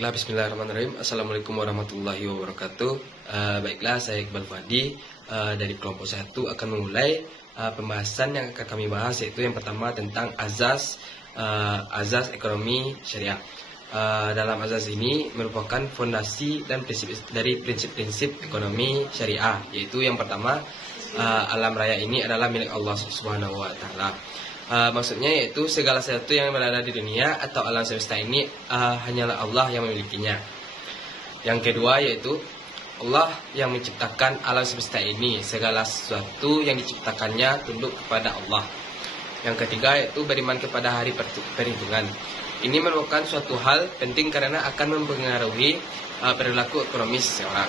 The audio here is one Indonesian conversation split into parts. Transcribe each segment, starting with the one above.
Baiklah, bismillahirrahmanirrahim. Assalamualaikum warahmatullahi wabarakatuh. Baiklah, saya Iqbal Fadi dari kelompok 1 akan memulai pembahasan yang akan kami bahas, yaitu yang pertama tentang azas ekonomi syariah. Dalam azas ini merupakan fondasi dan prinsip-prinsip ekonomi syariah, yaitu yang pertama, alam raya ini adalah milik Allah Subhanahu wa taala. Maksudnya yaitu segala sesuatu yang berada di dunia atau alam semesta ini hanyalah Allah yang memilikinya. Yang kedua yaitu Allah yang menciptakan alam semesta ini. Segala sesuatu yang diciptakannya tunduk kepada Allah. Yang ketiga yaitu beriman kepada hari perhitungan. Ini merupakan suatu hal penting karena akan mempengaruhi perilaku ekonomi seseorang.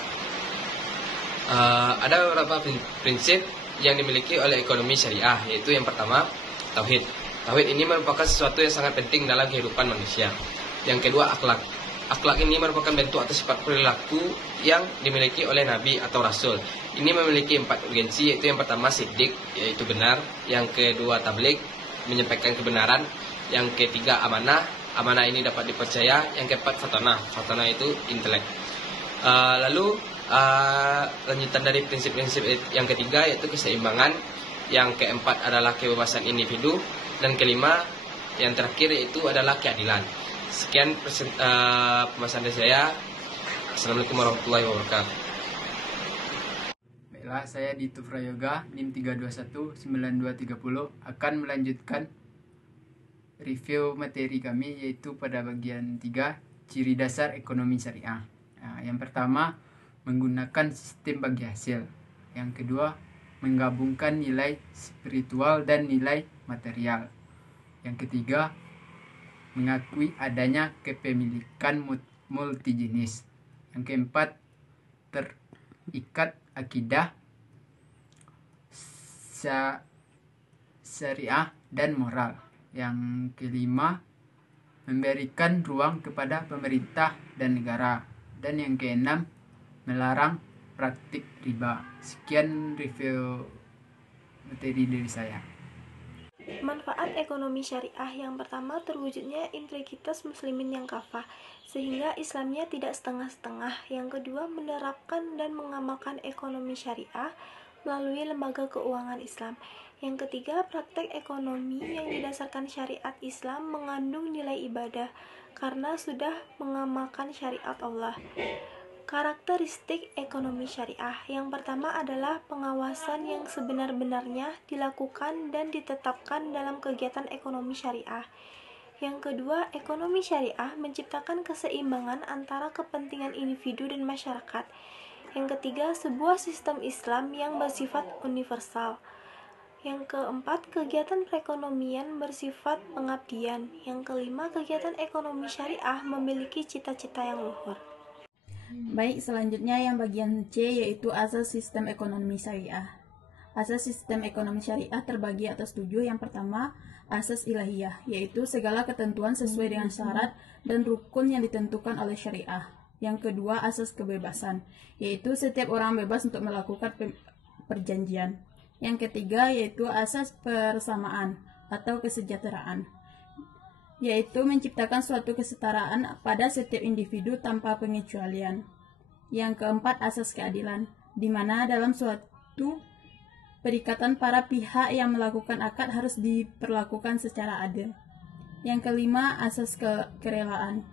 Ada beberapa prinsip yang dimiliki oleh ekonomi syariah, yaitu yang pertama, Tauhid. Tauhid ini merupakan sesuatu yang sangat penting dalam kehidupan manusia. Yang kedua, akhlak. Akhlak ini merupakan bentuk atau sifat perilaku yang dimiliki oleh Nabi atau Rasul. Ini memiliki 4 urgensi, yaitu yang pertama siddiq, yaitu benar. Yang kedua, tabligh, menyampaikan kebenaran. Yang ketiga, amanah. Amanah ini dapat dipercaya. Yang keempat, fatanah. Fatanah itu intelek. Lanjutan dari prinsip-prinsip yang ketiga yaitu keseimbangan. Yang keempat adalah kebebasan individu. Dan kelima, yang terakhir yaitu adalah keadilan. Sekian pembahasan dari saya. Assalamualaikum warahmatullahi wabarakatuh. Baiklah, saya di Tufra Yoga NIM 3219230 akan melanjutkan review materi kami, yaitu pada bagian 3, ciri dasar ekonomi syariah. Yang pertama, menggunakan sistem bagi hasil. Yang kedua, menggabungkan nilai spiritual dan nilai material. Yang ketiga, mengakui adanya kepemilikan multijenis. Yang keempat, terikat akidah, syariah dan moral. Yang kelima, memberikan ruang kepada pemerintah dan negara. Dan yang keenam, melarang praktik riba. Sekian review materi dari saya. Manfaat ekonomi syariah yang pertama, terwujudnya integritas muslimin yang kafah, sehingga Islamnya tidak setengah-setengah. Yang kedua, menerapkan dan mengamalkan ekonomi syariah melalui lembaga keuangan Islam. Yang ketiga, praktek ekonomi yang didasarkan syariat Islam mengandung nilai ibadah karena sudah mengamalkan syariat Allah. Karakteristik ekonomi syariah yang pertama adalah pengawasan yang sebenar-benarnya dilakukan dan ditetapkan dalam kegiatan ekonomi syariah. Yang kedua, ekonomi syariah menciptakan keseimbangan antara kepentingan individu dan masyarakat. Yang ketiga, sebuah sistem Islam yang bersifat universal. Yang keempat, kegiatan perekonomian bersifat pengabdian. Yang kelima, kegiatan ekonomi syariah memiliki cita-cita yang luhur. Baik, selanjutnya yang bagian C, yaitu asas sistem ekonomi syariah. Asas sistem ekonomi syariah terbagi atas 7. Yang pertama, asas ilahiyah, yaitu segala ketentuan sesuai dengan syarat dan rukun yang ditentukan oleh syariah. Yang kedua, asas kebebasan, yaitu setiap orang bebas untuk melakukan perjanjian. Yang ketiga, yaitu asas persamaan atau kesejahteraan, yaitu menciptakan suatu kesetaraan pada setiap individu tanpa pengecualian. Yang keempat, asas keadilan, di mana dalam suatu perikatan para pihak yang melakukan akad harus diperlakukan secara adil. Yang kelima, asas kerelaan,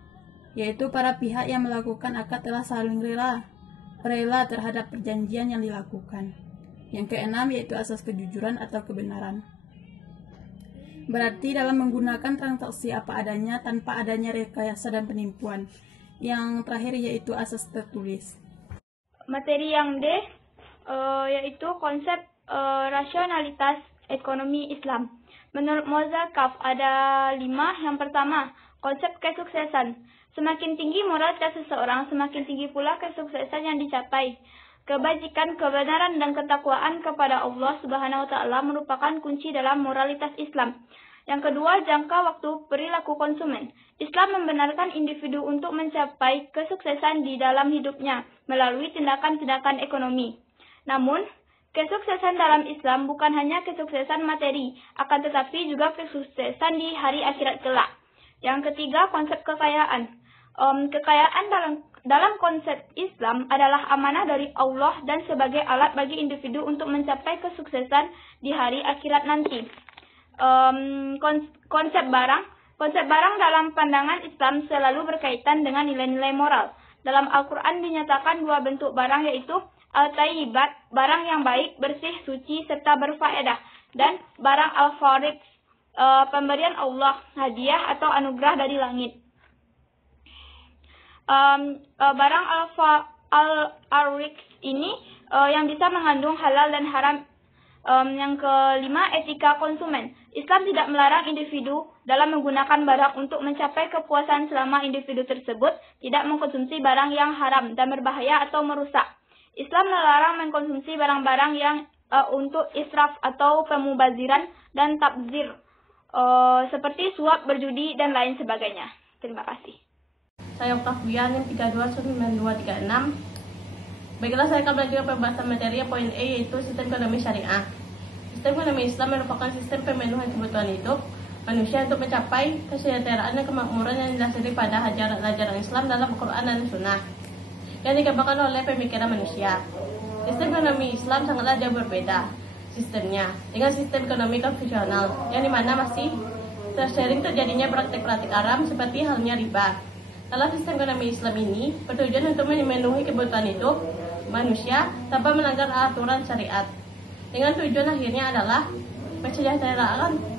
yaitu para pihak yang melakukan akad telah saling rela terhadap perjanjian yang dilakukan. Yang keenam, yaitu asas kejujuran atau kebenaran, berarti dalam menggunakan transaksi apa adanya tanpa adanya rekayasa dan penipuan. Yang terakhir yaitu asas tertulis. Materi yang D yaitu konsep rasionalitas ekonomi Islam. Menurut Mozakaf ada 5. Yang pertama, konsep kesuksesan. Semakin tinggi moralitas seseorang, semakin tinggi pula kesuksesan yang dicapai. Kebajikan, kebenaran, dan ketakwaan kepada Allah Subhanahu wa Ta'ala merupakan kunci dalam moralitas Islam. Yang kedua, jangka waktu perilaku konsumen. Islam membenarkan individu untuk mencapai kesuksesan di dalam hidupnya melalui tindakan-tindakan ekonomi. Namun, kesuksesan dalam Islam bukan hanya kesuksesan materi, akan tetapi juga kesuksesan di hari akhirat kelak. Yang ketiga, konsep kekayaan. Kekayaan dalam konsep Islam adalah amanah dari Allah dan sebagai alat bagi individu untuk mencapai kesuksesan di hari akhirat nanti. Konsep barang dalam pandangan Islam selalu berkaitan dengan nilai-nilai moral. Dalam Al-Quran dinyatakan dua bentuk barang, yaitu al-tayyibat, barang yang baik, bersih, suci, serta berfaedah, dan barang al-fariq, pemberian Allah, hadiah atau anugerah dari langit. Barang al-fariq ini yang bisa mengandung halal dan haram. Yang kelima, etika konsumen. Islam tidak melarang individu dalam menggunakan barang untuk mencapai kepuasan selama individu tersebut tidak mengkonsumsi barang yang haram dan berbahaya atau merusak. Islam melarang mengkonsumsi barang-barang yang untuk israf atau pemubaziran dan tabzir, seperti suap, berjudi, dan lain sebagainya. Terima kasih. Saya Oktavian, NIM 329236. Baiklah, saya akan melanjutkan pembahasan materi poin E, yaitu sistem ekonomi syariah. Sistem ekonomi Islam merupakan sistem pemenuhan kebutuhan hidup manusia untuk mencapai kesejahteraan dan kemakmuran yang didasari pada ajaran Islam dalam Al-Quran dan Sunnah, yang dikembangkan oleh pemikiran manusia. Sistem ekonomi Islam sangatlah jauh berbeda sistemnya dengan sistem ekonomi konvensional, yang dimana masih tersering terjadinya praktik-praktik haram seperti halnya riba. Dalam sistem ekonomi Islam ini bertujuan untuk memenuhi kebutuhan hidup manusia tanpa melanggar aturan syariat, dengan tujuan akhirnya adalah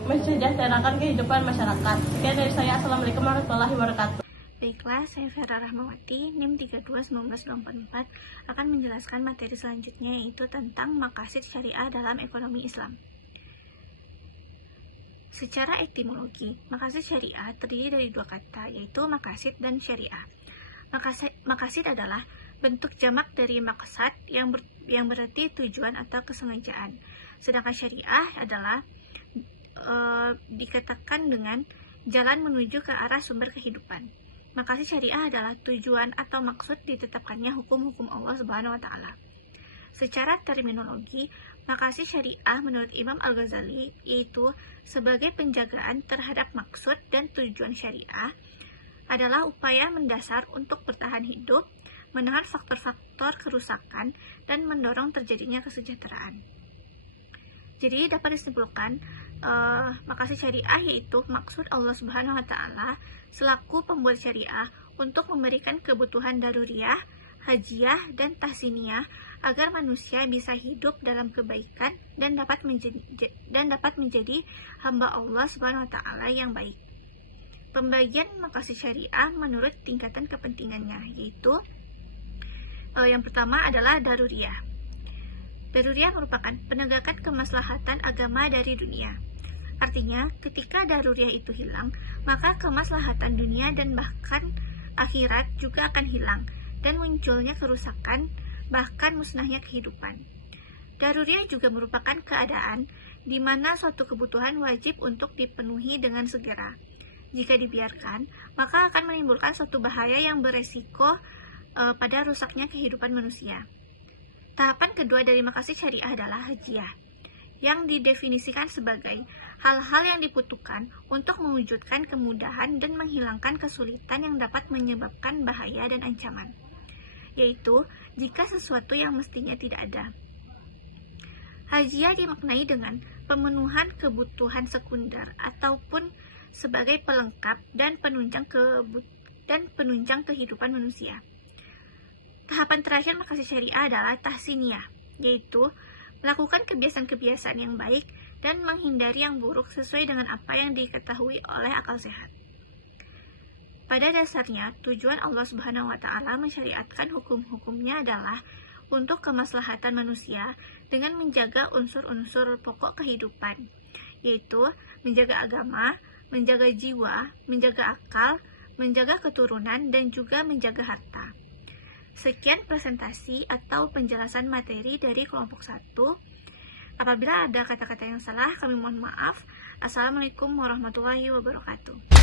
mensejahterakan kehidupan masyarakat. Sekian dari saya. Assalamualaikum warahmatullahi wabarakatuh. Baiklah, saya Vera Rahmawati, NIM 321924 akan menjelaskan materi selanjutnya, yaitu tentang maqasid syariah dalam ekonomi Islam. Secara etimologi, maqasid syariah terdiri dari dua kata, yaitu maqasid dan syariah. Maqasid adalah bentuk jamak dari maqsad yang berarti tujuan atau kesengajaan. Sedangkan syariah adalah dikatakan dengan jalan menuju ke arah sumber kehidupan. Maqasid syariah adalah tujuan atau maksud ditetapkannya hukum-hukum Allah Subhanahu wa taala. Secara terminologi, maqasid syariah menurut Imam Al-Ghazali yaitu sebagai penjagaan terhadap maksud dan tujuan syariah adalah upaya mendasar untuk bertahan hidup, menahan faktor-faktor kerusakan, dan mendorong terjadinya kesejahteraan. Jadi dapat disimpulkan, maqasid syariah yaitu maksud Allah Subhanahu wa taala selaku pembuat syariah untuk memberikan kebutuhan daruriyah, hajiah, dan tahsiniyah agar manusia bisa hidup dalam kebaikan dan dapat menjadi hamba Allah Subhanahu wa taala yang baik. Pembagian maqasid syariah menurut tingkatan kepentingannya, yaitu yang pertama adalah daruriyah. Daruriyah merupakan penegakan kemaslahatan agama dari dunia. Artinya, ketika daruriyah itu hilang, maka kemaslahatan dunia dan bahkan akhirat juga akan hilang, dan munculnya kerusakan, bahkan musnahnya kehidupan. Daruriyah juga merupakan keadaan di mana suatu kebutuhan wajib untuk dipenuhi dengan segera. Jika dibiarkan, maka akan menimbulkan suatu bahaya yang beresiko pada rusaknya kehidupan manusia. Tahapan kedua dari maqasid syariah adalah hajiah, yang didefinisikan sebagai hal-hal yang dibutuhkan untuk mewujudkan kemudahan dan menghilangkan kesulitan yang dapat menyebabkan bahaya dan ancaman, yaitu jika sesuatu yang mestinya tidak ada. Hajiah dimaknai dengan pemenuhan kebutuhan sekunder ataupun sebagai pelengkap dan penunjang kehidupan manusia. Tahapan terakhir maqasid syariah adalah tahsiniyah, yaitu melakukan kebiasaan-kebiasaan yang baik dan menghindari yang buruk sesuai dengan apa yang diketahui oleh akal sehat. Pada dasarnya, tujuan Allah Subhanahu wa taala mensyariatkan hukum-hukumnya adalah untuk kemaslahatan manusia dengan menjaga unsur-unsur pokok kehidupan, yaitu menjaga agama, menjaga jiwa, menjaga akal, menjaga keturunan, dan juga menjaga harta. Sekian presentasi atau penjelasan materi dari kelompok 1. Apabila ada kata-kata yang salah, kami mohon maaf. Assalamualaikum warahmatullahi wabarakatuh.